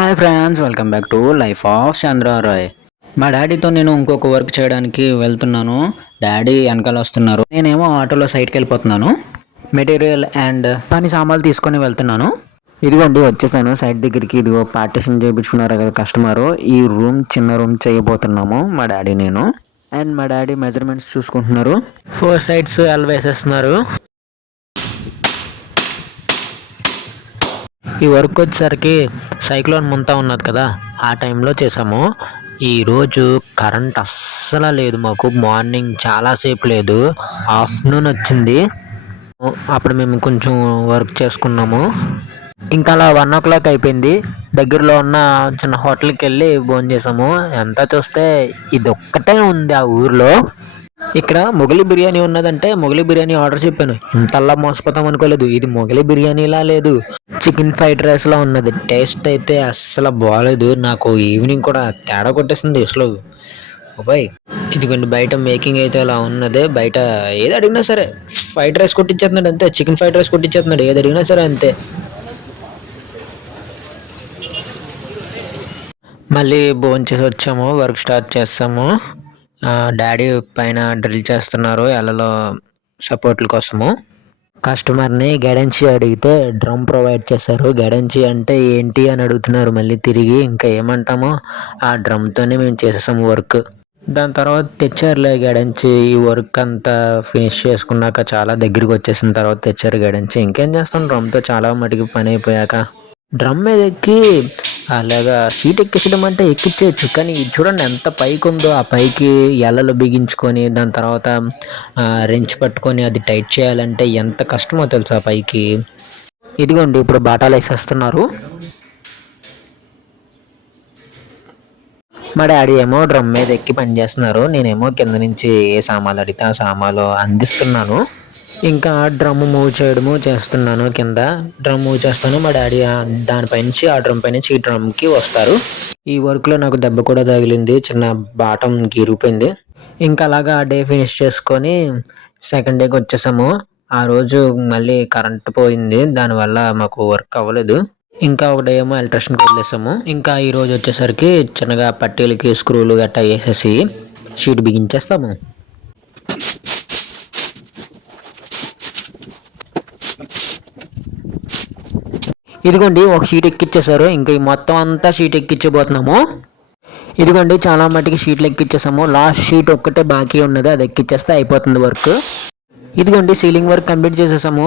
Hi friends, welcome back to life of Chandra Roy. మా డాడీతో నేను ఇంకొక వర్క్ చేయడానికి వెళ్తున్నాను. డాడీ వెనకాల వస్తున్నారు. నేనేమో ఆటోలో సైడ్కి వెళ్ళిపోతున్నాను. మెటీరియల్ అండ్ పని సామాన్లు తీసుకొని వెళ్తున్నాను. ఇదిగోండి వచ్చేసాను సైడ్ దగ్గరికి. ఇదిగో పార్టీషన్ చేయించుకున్నారు కదా కస్టమరు. ఈ రూమ్ చిన్న రూమ్ చేయబోతున్నాము మా డాడీ నేను. అండ్ మా డాడీ మెజర్మెంట్స్ చూసుకుంటున్నారు. 4 సైడ్స్ ఎల్ వేసేస్తున్నారు. ఈ వర్క్ వచ్చేసరికి సైక్లోన్ ముంతా ఉన్నది కదా, ఆ టైంలో చేసాము. ఈరోజు కరెంట్ అస్సలు లేదు మాకు. మార్నింగ్ చాలాసేపు లేదు, ఆఫ్టర్నూన్ వచ్చింది. అప్పుడు మేము కొంచెం వర్క్ చేసుకున్నాము. ఇంకా అలా 1 o'clock అయిపోయింది. దగ్గరలో ఉన్న చిన్న హోటల్కి వెళ్ళి భోజనం చేసాము. ఎంత చూస్తే ఇది ఒక్కటే ఉంది ఆ ఊర్లో. ఇక్కడ మొగలి బిర్యానీ ఉన్నదంటే మొగలి బిర్యానీ ఆర్డర్ చెప్పాను. ఇంతల్లా మోసపోతాం అనుకోలేదు. ఇది మొగలి బిర్యానీలా లేదు, చికెన్ ఫ్రైడ్ రైస్లా ఉన్నది. టేస్ట్ అయితే అస్సలు బాగాలేదు. నాకు ఈవినింగ్ కూడా తేడా కొట్టేసింది అసలు. బాయ్ ఇదిగోండి బయట మేకింగ్ అయితే అలా ఉన్నదే. బయట ఏది అడిగినా సరే ఫ్రైడ్ రైస్ కొట్టించేస్తున్నాడు అంతే. చికెన్ ఫ్రైడ్ రైస్ కొట్టించేస్తున్నాడు, ఏది అడిగినా సరే అంతే. మళ్ళీ భోజనం చేసి వచ్చాము, వర్క్ స్టార్ట్ చేస్తాము. డాడీ పైన డ్రిల్ చేస్తున్నారు ఎలలో సపోర్ట్ల కోసము. కస్టమర్ని గైడెన్సీ అడిగితే డ్రమ్ ప్రొవైడ్ చేశారు. గైడెన్సీ అంటే ఏంటి అని అడుగుతున్నారు మళ్ళీ తిరిగి. ఇంకా ఏమంటామో ఆ డ్రమ్తోనే మేము చేసేసాము వర్క్. దాని తర్వాత తెచ్చారులే గైడెన్సీ. ఈ వర్క్ అంతా ఫినిష్ చేసుకున్నాక చాలా దగ్గరికి వచ్చేసిన తర్వాత తెచ్చారు గైడెన్సీ. ఇంకేం చేస్తాం, డ్రమ్తో చాలా మటుకు పని అయిపోయాక డ్రమ్ మీద ఎక్కి అలాగా సీట్ ఎక్కించడం అంటే ఎక్కించేయచ్చు. కానీ చూడండి ఎంత పైకి ఉందో. ఆ పైకి ఎల్లలు బిగించుకొని దాని తర్వాత రెంచ్ పట్టుకొని అది టైట్ చేయాలంటే ఎంత కష్టమో తెలుసా పైకి. ఇదిగోండి ఇప్పుడు బాటాలు వేసేస్తున్నారు. మా డాడీ ఏమో డ్రమ్ మీద ఎక్కి పని చేస్తున్నారు. నేనేమో కింద నుంచి ఏ సామాన్లు అడిగితే ఆ సామాన్లు అందిస్తున్నాను. ఇంకా డ్రమ్ మూవ్ చేయడము చేస్తున్నాను. కింద డ్రమ్ మూవ్ చేస్తాను. మా డాడీ దానిపై నుంచి ఆ డ్రమ్ పై నుంచి ఈ డ్రమ్కి వస్తారు. ఈ వర్క్లో నాకు దెబ్బ కూడా తగిలింది, చిన్న బాటం గీరిపోయింది. ఇంకా అలాగా డే ఫినిష్ చేసుకొని సెకండ్ డేకి వచ్చేసాము. ఆ రోజు మళ్ళీ కరెంట్ పోయింది, దానివల్ల మాకు వర్క్ అవ్వలేదు. ఇంకా ఒక డే ఏమో ఎలక్ట్రిషన్కి వదిలేసాము. ఇంకా ఈ రోజు వచ్చేసరికి చిన్నగా పట్టీలకి స్క్రూలు గట్టా వేసేసి షీట్ బిగించేస్తాము. ఇదిగోండి ఒక షీట్ ఎక్కిచ్చేసారు. ఇంకా ఈ మొత్తం అంతా షీట్ ఎక్కించబోతున్నాము. ఇదిగోండి చాలా మట్టికి షీట్లు ఎక్కిచ్చేసాము. లాస్ట్ షీట్ ఒక్కటే బాకీ ఉన్నది, అది ఎక్కిచ్చేస్తే అయిపోతుంది వర్క్. ఇదిగోండి సీలింగ్ వర్క్ కంప్లీట్ చేసేసాము.